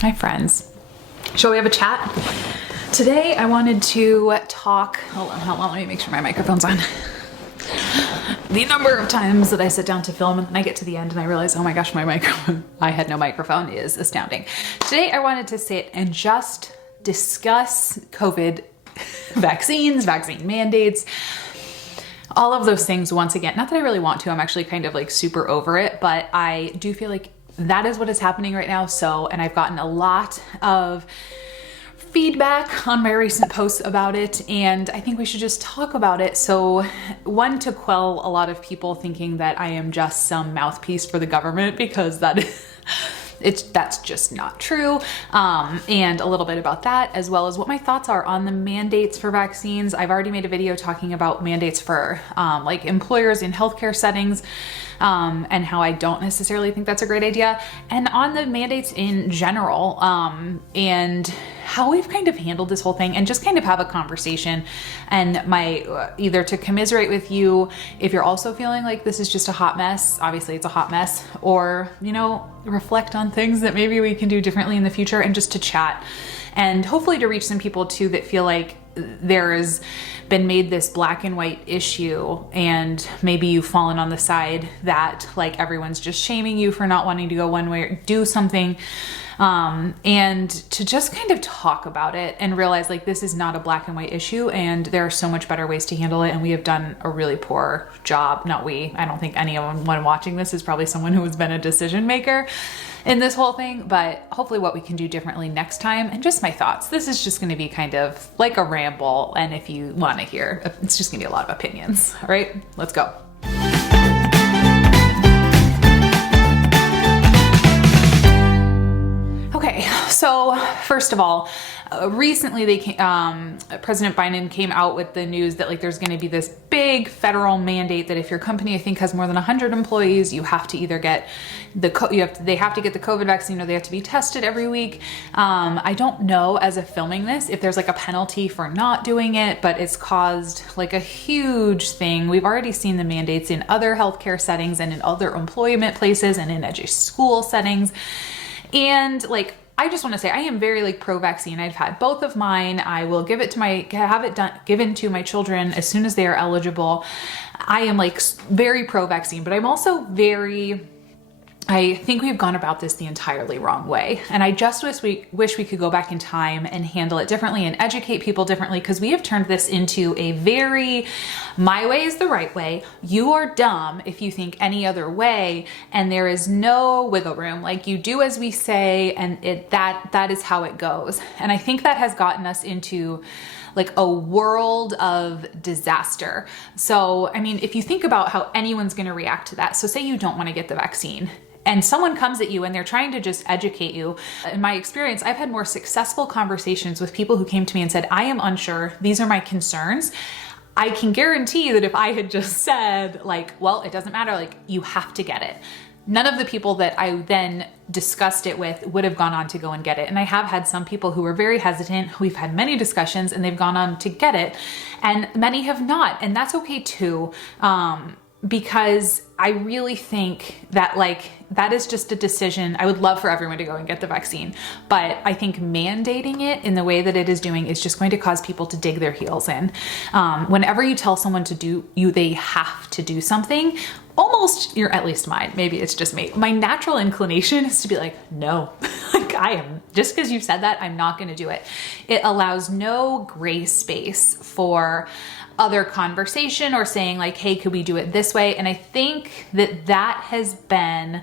Hi friends. Shall we have a chat? Today I wanted to talk, hold on, let me make sure my microphone's on. The number of times that I sit down to film and then I get to the end and I realize, oh my gosh, my microphone, I had no microphone, is astounding. Today I wanted to sit and just discuss COVID vaccines, vaccine mandates, all of those things once again. Not that I really want to, I'm actually kind of like super over it, but I do feel like that is what is happening right now. And I've gotten a lot of feedback on my recent posts about it, and I think we should just talk about it. So one, to quell a lot of people thinking that I am just some mouthpiece for the government, because that's just not true. And a little bit about that, as well as what my thoughts are on the mandates for vaccines. I've already made a video talking about mandates for like employers in healthcare settings, and how I don't necessarily think that's a great idea, and on the mandates in general, and how we've kind of handled this whole thing, and just kind of have a conversation, and either to commiserate with you if you're also feeling like this is just a hot mess. Obviously it's a hot mess, or, you know, reflect on things that maybe we can do differently in the future, and just to chat, and hopefully to reach some people too that feel like there's been made this black and white issue, and maybe you've fallen on the side that like everyone's just shaming you for not wanting to go one way or do something, and to just kind of talk about it and realize like this is not a black and white issue, and there are so much better ways to handle it, and we have done a really poor job. I don't think anyone watching this is probably someone who has been a decision maker in this whole thing, but hopefully what we can do differently next time, and just my thoughts. This is just gonna be kind of like a ramble, and if you wanna hear, it's just gonna be a lot of opinions. All right, let's go. Okay, so first of all, recently President Biden came out with the news that like there's going to be this big federal mandate that if your company, I think, has more than 100 employees, you have to either get they have to get the COVID vaccine, or they have to be tested every week. I don't know, as of filming this, if there's like a penalty for not doing it, but it's caused like a huge thing. We've already seen the mandates in other healthcare settings and in other employment places and in school settings. And like, I just want to say I am very like pro-vaccine. I've had both of mine. I will have it given to my children as soon as they are eligible. I am like very pro-vaccine, but I'm also I think we've gone about this the entirely wrong way. And I just wish we could go back in time and handle it differently and educate people differently, because we have turned this into a very, my way is the right way. You are dumb if you think any other way, and there is no wiggle room. Like, you do as we say, and that is how it goes. And I think that has gotten us into like a world of disaster. So, I mean, if you think about how anyone's going to react to that. So say you don't want to get the vaccine, and someone comes at you and they're trying to just educate you. In my experience, I've had more successful conversations with people who came to me and said, I am unsure, these are my concerns. I can guarantee that if I had just said like, well, it doesn't matter, like you have to get it, none of the people that I then discussed it with would have gone on to go and get it. And I have had some people who were very hesitant. We've had many discussions and they've gone on to get it, and many have not. And that's okay too. Because I really think that like, that is just a decision. I would love for everyone to go and get the vaccine, but I think mandating it in the way that it is doing is just going to cause people to dig their heels in. Whenever you tell someone they have to do something, almost, at least mine, maybe it's just me, my natural inclination is to be like, no, like just because you've said that, I'm not going to do it. It allows no gray space for other conversation or saying like, hey, could we do it this way? And I think that has been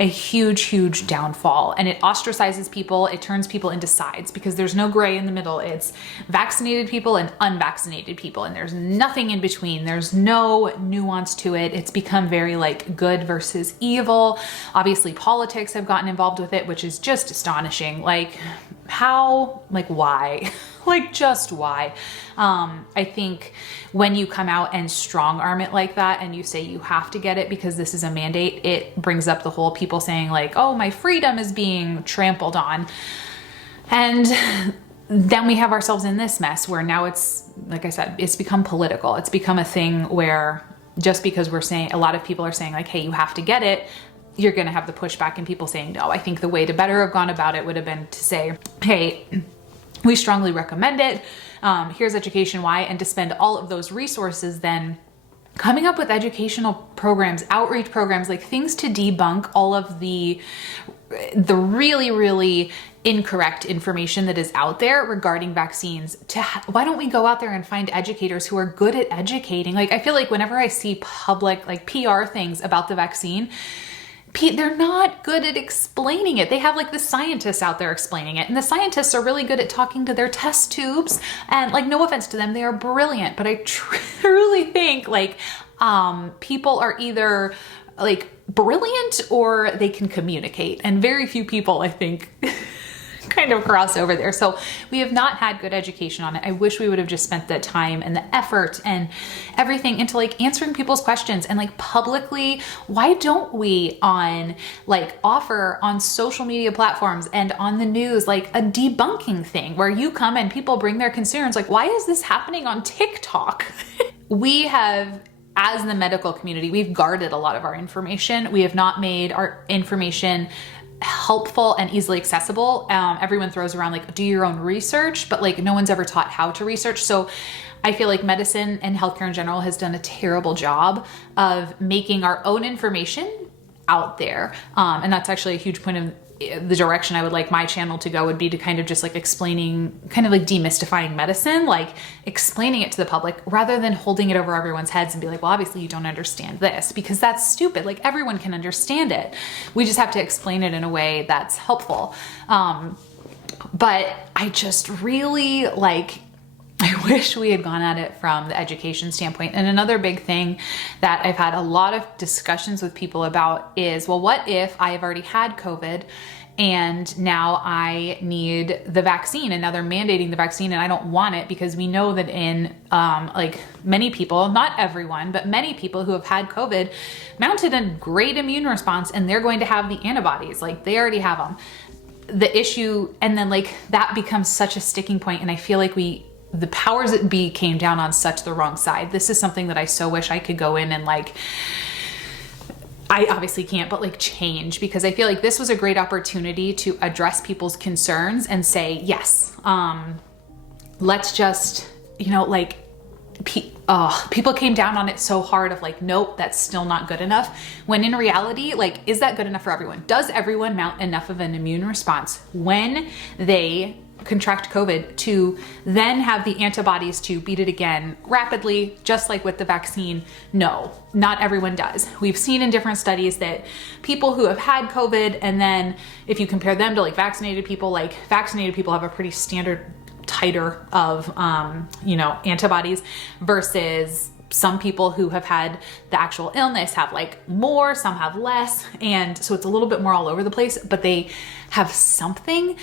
a huge, huge downfall, and it ostracizes people. It turns people into sides, because there's no gray in the middle. It's vaccinated people and unvaccinated people, and there's nothing in between. There's no nuance to it. It's become very like good versus evil. Obviously politics have gotten involved with it, which is just astonishing. Like how, like why? Like just why? I think when you come out and strong arm it like that, and you say you have to get it because this is a mandate, it brings up the whole people saying like, oh, my freedom is being trampled on. And then we have ourselves in this mess where now it's, like I said, it's become political. It's become a thing where just because we're saying, a lot of people are saying like, hey, you have to get it, you're going to have the pushback and people saying, no, I think the way to better have gone about it would have been to say, hey, we strongly recommend it. Here's education why, and to spend all of those resources then coming up with educational programs, outreach programs, like things to debunk all of the really, really incorrect information that is out there regarding vaccines. Why don't we go out there and find educators who are good at educating? Like, I feel like whenever I see public, like PR things about the vaccine, they're not good at explaining it. They have like the scientists out there explaining it, and the scientists are really good at talking to their test tubes, and like, no offense to them, they are brilliant, but I truly think like people are either like brilliant or they can communicate, and very few people, I think, kind of cross over there. So we have not had good education on it. I wish we would have just spent the time and the effort and everything into like answering people's questions, and like publicly, why don't we offer on social media platforms and on the news like a debunking thing where you come and people bring their concerns, like, why is this happening on TikTok? We have, as the medical community, we've guarded a lot of our information. We have not made our information helpful and easily accessible. Everyone throws around like, do your own research, but like no one's ever taught how to research. So I feel like medicine and healthcare in general has done a terrible job of making our own information out there. And that's actually a huge point of the direction I would like my channel to go, would be to kind of just like explaining, kind of like demystifying medicine, like explaining it to the public rather than holding it over everyone's heads and be like, well, obviously you don't understand this, because that's stupid. Like, everyone can understand it. We just have to explain it in a way that's helpful. But I just really I wish we had gone at it from the education standpoint. And another big thing that I've had a lot of discussions with people about is, well, what if I have already had COVID and now I need the vaccine, and now they're mandating the vaccine and I don't want it, because we know that in many people, not everyone, but many people who have had COVID mounted a great immune response, and they're going to have the antibodies, like they already have them. The issue, and then like that becomes such a sticking point, and I feel like the powers that be came down on such the wrong side. This is something that I so wish I could go in and I obviously can't, but change, because I feel like this was a great opportunity to address people's concerns and say, yes, let's just, people came down on it so hard of nope, that's still not good enough. When in reality, is that good enough for everyone? Does everyone mount enough of an immune response when they contract COVID to then have the antibodies to beat it again rapidly, just like with the vaccine? No, not everyone does. We've seen in different studies that people who have had COVID, and then if you compare them to vaccinated people have a pretty standard titer of, antibodies, versus some people who have had the actual illness have more, some have less. And so it's a little bit more all over the place, but they have something.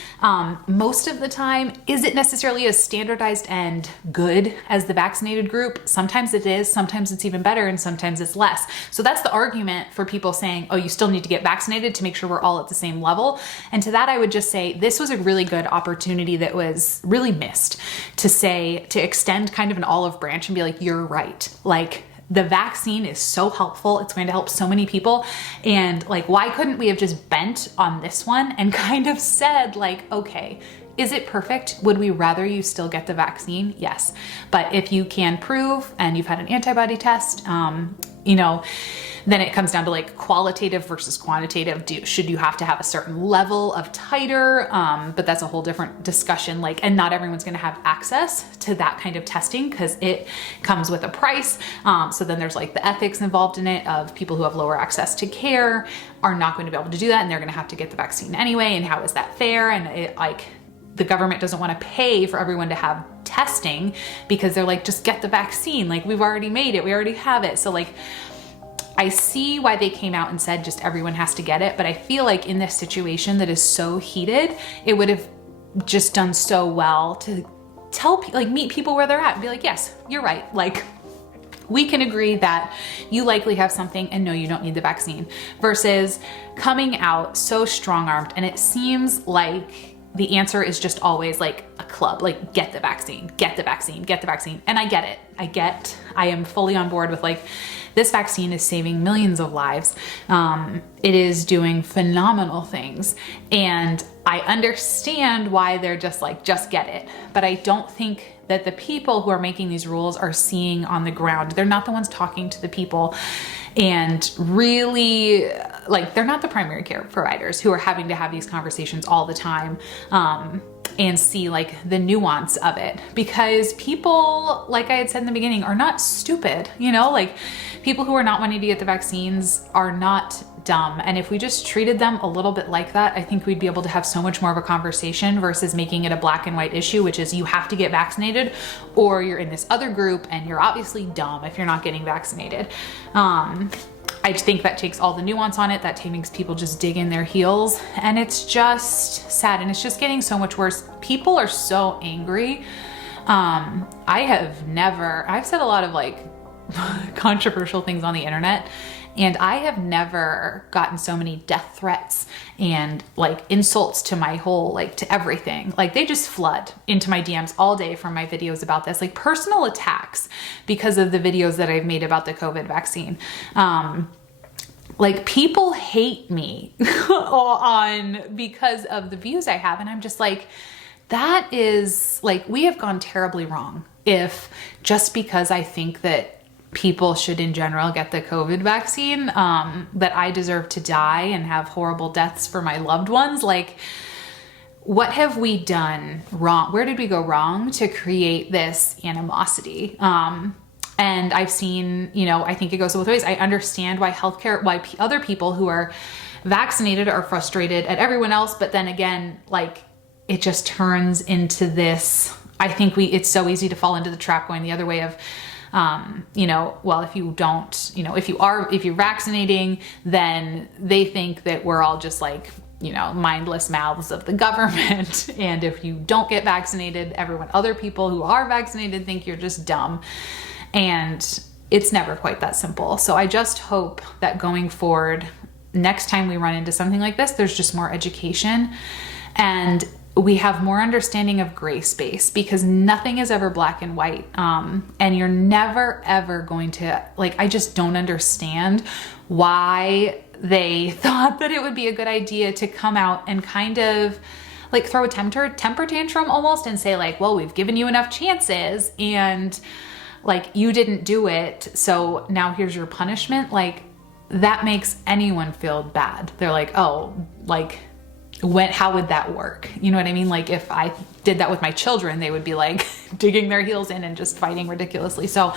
Most of the time, is it necessarily as standardized and good as the vaccinated group? Sometimes it is, sometimes it's even better, and sometimes it's less. So that's the argument for people saying, oh, you still need to get vaccinated to make sure we're all at the same level. And to that, I would just say this was a really good opportunity that was really missed, to extend kind of an olive branch and be like, you're right. The vaccine is so helpful. It's going to help so many people. And why couldn't we have just bent on this one and kind of said okay, is it perfect? Would we rather you still get the vaccine? Yes. But if you can prove and you've had an antibody test, then it comes down to qualitative versus quantitative. Should you have to have a certain level of titer? But that's a whole different discussion. And not everyone's going to have access to that kind of testing because it comes with a price. So then there's the ethics involved in it of people who have lower access to care are not going to be able to do that, and they're going to have to get the vaccine anyway. And how is that fair? And the government doesn't want to pay for everyone to have testing because they're just get the vaccine. We've already made it. We already have it. So I see why they came out and said just everyone has to get it, but I feel in this situation that is so heated, it would have just done so well to tell people, meet people where they're at and be like, yes, you're right. We can agree that you likely have something and no, you don't need the vaccine, versus coming out so strong-armed. And it seems like the answer is just always like a club, like get the vaccine, get the vaccine, get the vaccine. And I get it. I am fully on board with like, this vaccine is saving millions of lives. It is doing phenomenal things. And I understand why they're just like, just get it. But I don't think that the people who are making these rules are seeing on the ground. They're not the ones talking to the people. And really, like, they're not the primary care providers who are having to have these conversations all the time. And see like the nuance of it, because people, like I had said in the beginning, are not stupid, you know, like people who are not wanting to get the vaccines are not dumb. And if we just treated them a little bit like that, I think we'd be able to have so much more of a conversation versus making it a black and white issue, which is you have to get vaccinated or you're in this other group and you're obviously dumb if you're not getting vaccinated. I think that takes all the nuance on it. That makes people just dig in their heels, and it's just sad, and it's just getting so much worse. People are so angry. I've said a lot of like controversial things on the internet, and I have never gotten so many death threats and like insults to my whole, like to everything. Like they just flood into my DMs all day from my videos about this, like personal attacks because of the videos that I've made about the COVID vaccine. Like people hate me because of the views I have. And I'm just like, that is like, we have gone terribly wrong if just because I think that people should in general get the COVID vaccine, that I deserve to die and have horrible deaths for my loved ones. Like, what have we done wrong? Where did we go wrong to create this animosity? And I've seen, you know, I think it goes both ways. I understand why other people who are vaccinated are frustrated at everyone else. But then again, like it just turns into this, I think it's so easy to fall into the trap going the other way of, you know, well, if you don't, you know, if you're vaccinating, then they think that we're all just like, you know, mindless mouths of the government. And if you don't get vaccinated, other people who are vaccinated think you're just dumb. And it's never quite that simple. So I just hope that going forward, next time we run into something like this, there's just more education and we have more understanding of gray space, because nothing is ever black and white. And you're never, ever going to, like, I just don't understand why they thought that it would be a good idea to come out and kind of like throw a temper tantrum almost and say like, well, we've given you enough chances and like you didn't do it, so now here's your punishment. Like that makes anyone feel bad. They're like, oh, like how would that work? You know what I mean? Like if I did that with my children, they would be like digging their heels in and just fighting ridiculously. So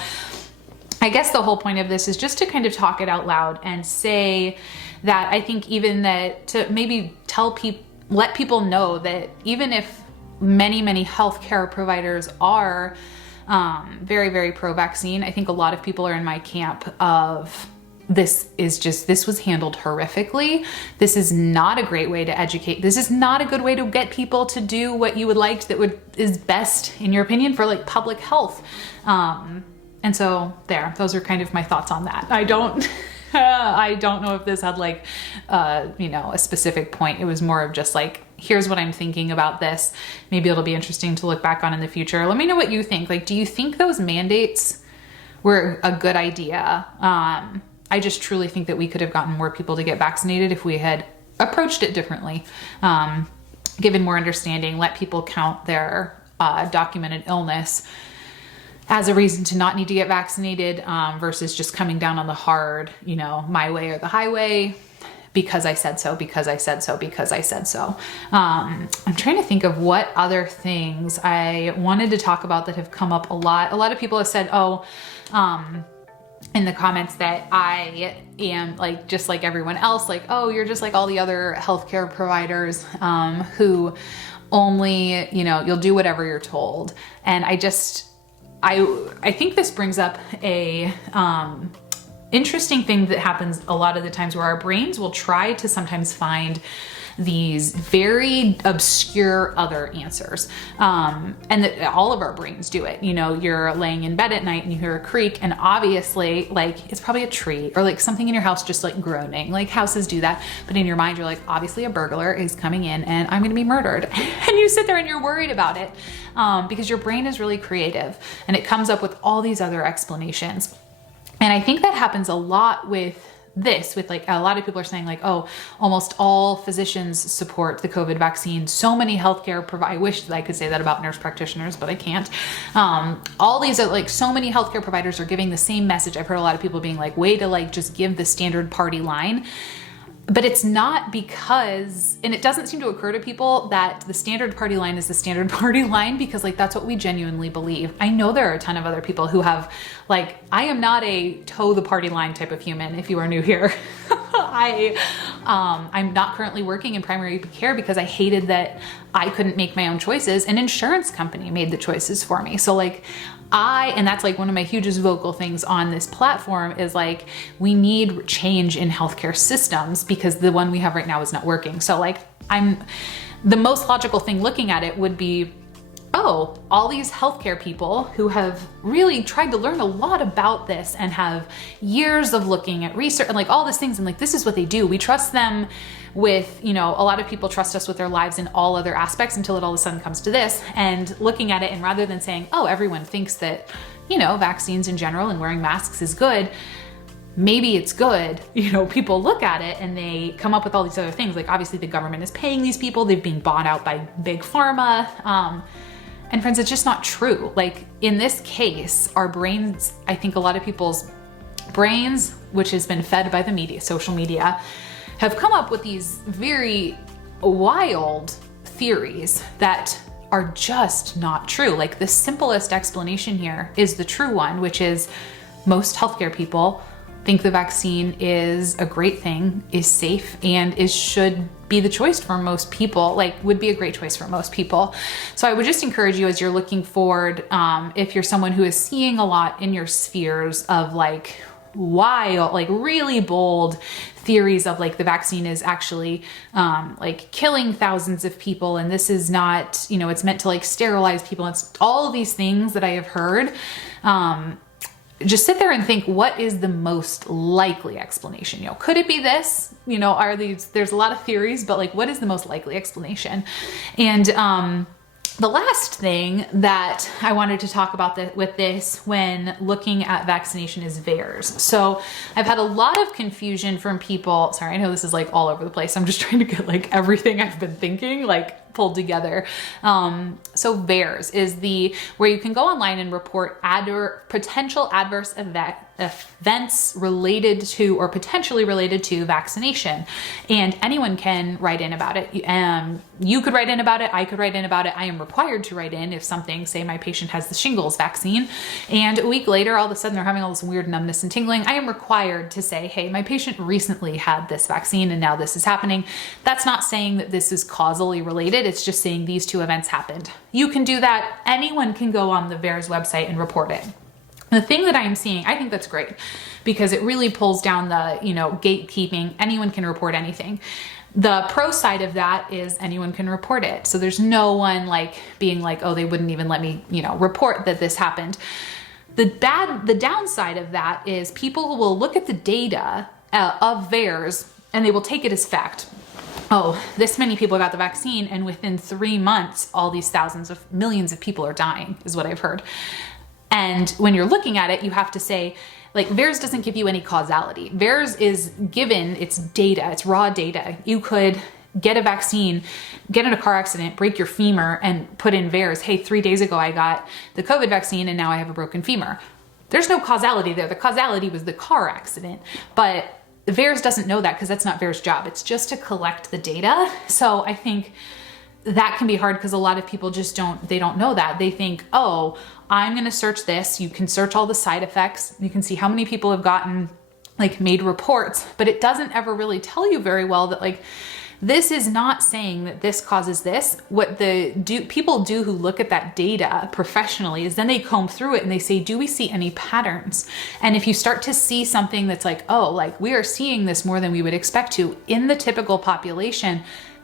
I guess the whole point of this is just to kind of talk it out loud and say that I think even that to maybe let people know that even if many healthcare providers are very, very pro-vaccine, I think a lot of people are in my camp of this was handled horrifically. This is not a great way to educate. This is not a good way to get people to do what you would like is best in your opinion for like public health. And so those are kind of my thoughts on that. I don't know if this had like, you know, a specific point. It was more of just like, here's what I'm thinking about this. Maybe it'll be interesting to look back on in the future. Let me know what you think. Like, do you think those mandates were a good idea? I just truly think that we could have gotten more people to get vaccinated if we had approached it differently, given more understanding, let people count their documented illness as a reason to not need to get vaccinated, versus just coming down on the hard, you know, my way or the highway, because I said so, because I said so, because I said so. I'm trying to think of what other things I wanted to talk about that have come up a lot. A lot of people have said, in the comments that I am like, just like everyone else, like, oh, you're just like all the other healthcare providers, who only, you know, you'll do whatever you're told. And I think this brings up a, interesting thing that happens a lot of the times where our brains will try to sometimes find these very obscure other answers. And that all of our brains do it. You know, you're laying in bed at night and you hear a creak, and obviously like it's probably a tree or like something in your house just like groaning. Like houses do that. But in your mind, you're like, obviously a burglar is coming in and I'm gonna be murdered. And you sit there and you're worried about it because your brain is really creative and it comes up with all these other explanations. And I think that happens a lot with this, with like a lot of people are saying like, oh, almost all physicians support the COVID vaccine. So many healthcare providers, I wish that I could say that about nurse practitioners, but I can't. All these are like, so many healthcare providers are giving the same message. I've heard a lot of people being like, way to like just give the standard party line. But it's not because, and it doesn't seem to occur to people that the standard party line is the standard party line because like that's what we genuinely believe. I know there are a ton of other people who have like, I am not a toe the party line type of human if you are new here. I'm not currently working in primary care because I hated that I couldn't make my own choices. An insurance company made the choices for me. So like and that's like one of my hugest vocal things on this platform is like, we need change in healthcare systems because the one we have right now is not working. So like the most logical thing looking at it would be, oh, all these healthcare people who have really tried to learn a lot about this and have years of looking at research and like all these things. And like, this is what they do. We trust them with, you know, a lot of people trust us with their lives in all other aspects until it all of a sudden comes to this, and looking at it, and rather than saying, oh, everyone thinks that, you know, vaccines in general and wearing masks is good, maybe it's good. You know, people look at it and they come up with all these other things. Like obviously the government is paying these people, they've been bought out by big pharma. And friends, it's just not true. Like in this case, our brains, I think a lot of people's brains, which has been fed by the media, social media, have come up with these very wild theories that are just not true. Like the simplest explanation here is the true one, which is most healthcare people think the vaccine is a great thing, is safe, and should be the choice for most people, like would be a great choice for most people. So I would just encourage you as you're looking forward, if you're someone who is seeing a lot in your spheres of like wild, like really bold theories of like the vaccine is actually like killing thousands of people and this is not, you know, it's meant to like sterilize people. It's all of these things that I have heard. Just sit there and think, what is the most likely explanation? You know, could it be this? You know, there's a lot of theories, but like, what is the most likely explanation? And the last thing that I wanted to talk about with this when looking at vaccination is VAERS. So I've had a lot of confusion from people. Sorry, I know this is like all over the place. I'm just trying to get like everything I've been thinking like pulled together. So VAERS is where you can go online and report potential adverse events related to or potentially related to vaccination, and anyone can write in about it. You could write in about it. I could write in about it. I am required to write in if something, say my patient has the shingles vaccine and a week later all of a sudden they're having all this weird numbness and tingling. I am required to say, hey, my patient recently had this vaccine and now this is happening. That's not saying that this is causally related. It's just saying these two events happened. You can do that. Anyone can go on the VAERS website and report it. The thing that I'm seeing, I think that's great because it really pulls down the, you know, gatekeeping. Anyone can report anything. The pro side of that is anyone can report it. So there's no one like being like, oh, they wouldn't even let me, you know, report that this happened. The downside of that is people will look at the data of VAERS and they will take it as fact. Oh, this many people got the vaccine and within 3 months, all these thousands of millions of people are dying is what I've heard. And when you're looking at it, you have to say, like, VAERS doesn't give you any causality. VAERS is given its data, it's raw data. You could get a vaccine, get in a car accident, break your femur, and put in VAERS, hey, 3 days ago I got the COVID vaccine and now I have a broken femur. There's no causality there. The causality was the car accident. But VAERS doesn't know that because that's not VAERS' job. It's just to collect the data. So I think that can be hard because a lot of people just don't know that. They think, oh, I'm going to search this. You can search all the side effects. You can see how many people have gotten, like, made reports, but it doesn't ever really tell you very well that, like, this is not saying that this causes this. What people do who look at that data professionally is then they comb through it and they say, do we see any patterns? And if you start to see something that's like, oh, like we are seeing this more than we would expect to in the typical population,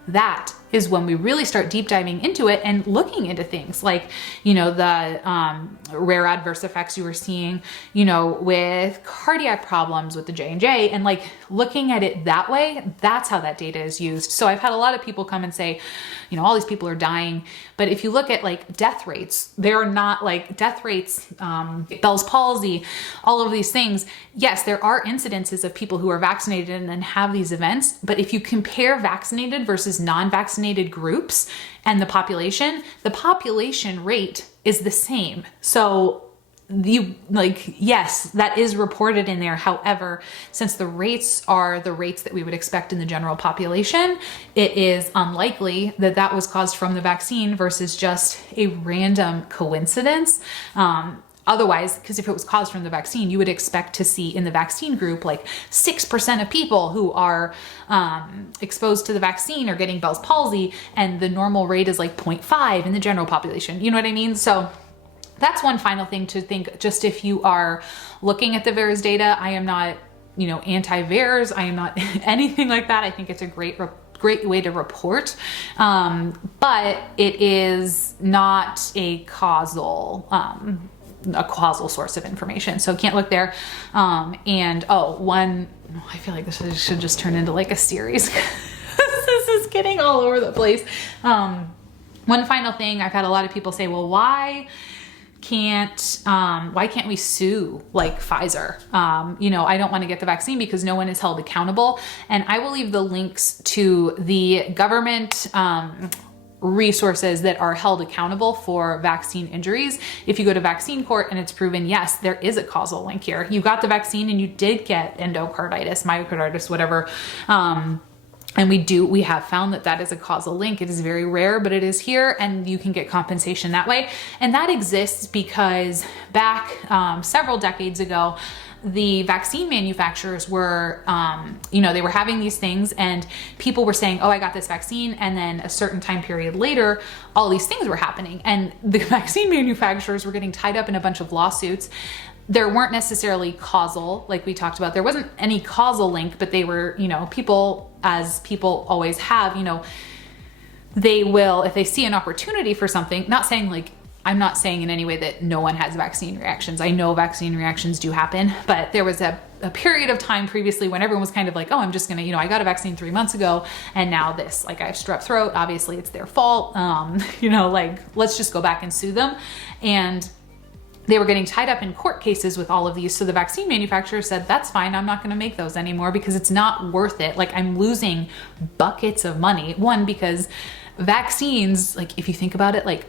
that is when we really start deep diving into it and looking into things like, you know, the rare adverse effects you were seeing, you know, with cardiac problems with the J&J, and like looking at it that way, that's how that data is used. So I've had a lot of people come and say, you know, all these people are dying, but if you look at like death rates, they're not like death rates, Bell's palsy, all of these things. Yes, there are incidences of people who are vaccinated and then have these events, but if you compare vaccinated versus non-vaccinated groups and the population rate is the same. So yes, that is reported in there. However, since the rates are the rates that we would expect in the general population, it is unlikely that that was caused from the vaccine versus just a random coincidence. Otherwise, because if it was caused from the vaccine, you would expect to see in the vaccine group, like 6% of people who are exposed to the vaccine are getting Bell's palsy, and the normal rate is like 0.5 in the general population. You know what I mean? So that's one final thing to think, just if you are looking at the VAERS data. I am not, you know, anti-VAERS. I am not anything like that. I think it's a great way to report, but it is not a causal source of information. So can't look there. I feel like this should just turn into like a series. This is getting all over the place. One final thing, I've had a lot of people say, well, why can't we sue like Pfizer? You know, I don't want to get the vaccine because no one is held accountable. And I will leave the links to the government resources that are held accountable for vaccine injuries. If you go to vaccine court and it's proven, yes, there is a causal link here. You got the vaccine and you did get endocarditis, myocarditis, whatever. And we have found that is a causal link. It is very rare, but it is here, and you can get compensation that way. And that exists because back several decades ago, the vaccine manufacturers were, they were having these things and people were saying, oh, I got this vaccine. And then a certain time period later, all these things were happening. And the vaccine manufacturers were getting tied up in a bunch of lawsuits. There weren't necessarily causal, like we talked about. There wasn't any causal link, but they were, people, as people always have, they will, if they see an opportunity for something, I'm not saying in any way that no one has vaccine reactions. I know vaccine reactions do happen, but there was a period of time previously when everyone was kind of like, oh, I'm just gonna, I got a vaccine 3 months ago and now this, like I have strep throat, obviously it's their fault. Let's just go back and sue them. And they were getting tied up in court cases with all of these. So the vaccine manufacturer said, that's fine. I'm not going to make those anymore because it's not worth it. Like I'm losing buckets of money. One, because vaccines, like if you think about it, like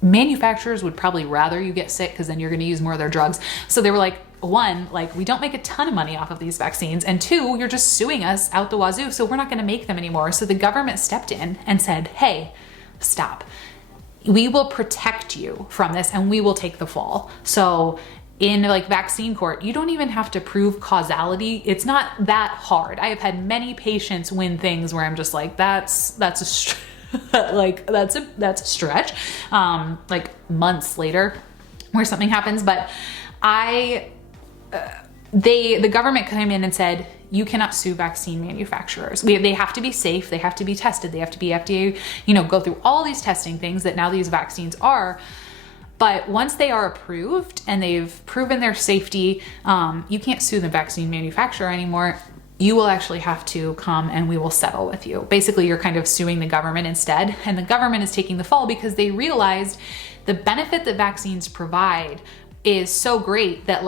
manufacturers would probably rather you get sick because then you're going to use more of their drugs. So they were like, one, like we don't make a ton of money off of these vaccines. And two, you're just suing us out the wazoo. So we're not going to make them anymore. So the government stepped in and said, hey, stop. We will protect you from this and we will take the fall. So in like vaccine court, you don't even have to prove causality. It's not that hard. I have had many patients win things where I'm just like, that's a stretch. Like months later where something happens, but the government came in and said, you cannot sue vaccine manufacturers. They have to be safe. They have to be tested. They have to be FDA, go through all these testing things that now these vaccines are. But once they are approved and they've proven their safety, you can't sue the vaccine manufacturer anymore. You will actually have to come and we will settle with you. Basically, you're kind of suing the government instead. And the government is taking the fall because they realized the benefit that vaccines provide is so great that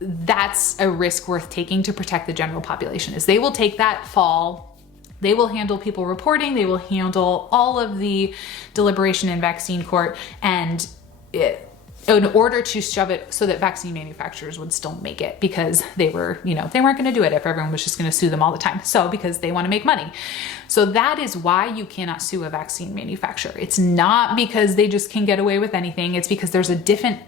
that's a risk worth taking to protect the general population. Is they will take that fall. They will handle people reporting. They will handle all of the deliberation in vaccine court, and in order to shove it so that vaccine manufacturers would still make it, because they were, they weren't going to do it if everyone was just going to sue them all the time. So because they want to make money. So that is why you cannot sue a vaccine manufacturer. It's not because they just can get away with anything. It's because there's a different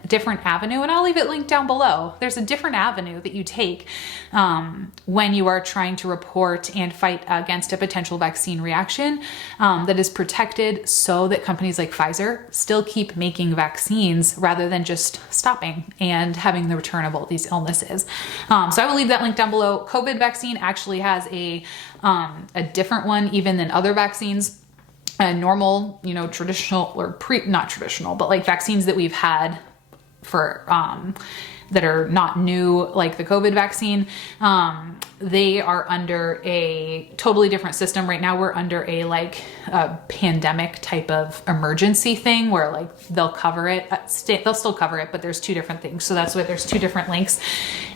avenue, and I'll leave it linked down below. There's a different avenue that you take when you are trying to report and fight against a potential vaccine reaction that is protected so that companies like Pfizer still keep making vaccines rather than just stopping and having the return of all these illnesses. So I will leave that link down below. COVID vaccine actually has a different one even than other vaccines. Normal, you know, traditional or not traditional, but like vaccines that we've had for that are not new, like the COVID vaccine, they are under a totally different system. Right now we're under a pandemic type of emergency thing where like they'll cover it, they'll still cover it, but there's two different things. So that's why there's two different links.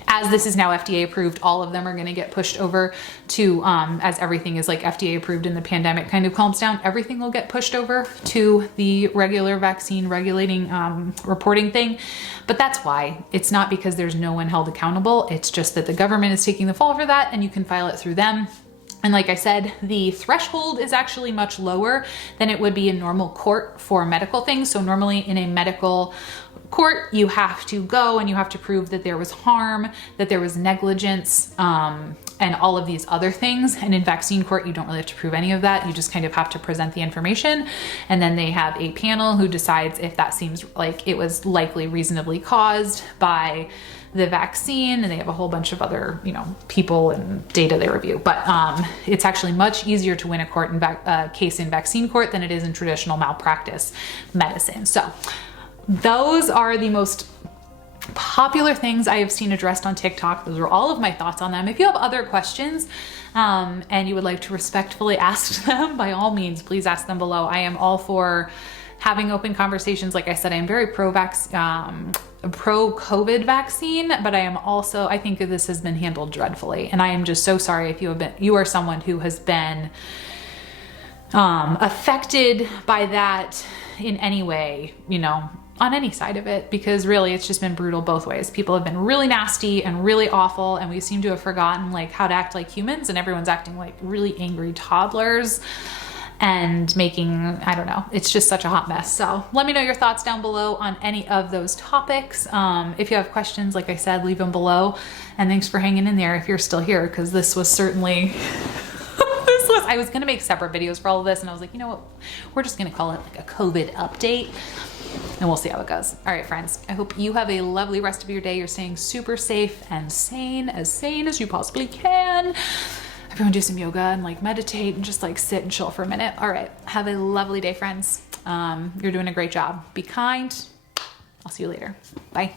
As this is now FDA approved, all of them are going to get pushed over to, as everything is like FDA approved and the pandemic kind of calms down, everything will get pushed over to the regular vaccine regulating reporting thing. But that's why. It's not because there's no one held accountable. It's just that the government is taking the fall for that and you can file it through them. And like I said, the threshold is actually much lower than it would be in normal court for medical things. So normally in a medical court, you have to go and you have to prove that there was harm, that there was negligence, and all of these other things. And in vaccine court, you don't really have to prove any of that. You just kind of have to present the information. And then they have a panel who decides if that seems like it was likely reasonably caused by the vaccine, and they have a whole bunch of other, you know, people and data they review. But it's actually much easier to win a court case in vaccine court than it is in traditional malpractice medicine. So those are the most popular things I have seen addressed on TikTok. Those are all of my thoughts on them. If you have other questions and you would like to respectfully ask them, by all means, please ask them below. I am all for having open conversations. Like I said, I am very pro-COVID vaccine, but I am also, I think that this has been handled dreadfully. And I am just so sorry if you are someone who has been affected by that in any way, you know, on any side of it, because really it's just been brutal both ways. People have been really nasty and really awful, and we seem to have forgotten like how to act like humans, and everyone's acting like really angry toddlers and making, I don't know, it's just such a hot mess. So let me know your thoughts down below on any of those topics. If you have questions, like I said, leave them below. And thanks for hanging in there if you're still here, because this was certainly, I was gonna make separate videos for all of this, and I was like, you know what, we're just gonna call it like a COVID update, and we'll see how it goes. All right, friends, I hope you have a lovely rest of your day. You're staying super safe and sane as you possibly can. Everyone do some yoga and like meditate and just like sit and chill for a minute. All right, have a lovely day, friends. You're doing a great job. Be kind. I'll see you later. Bye.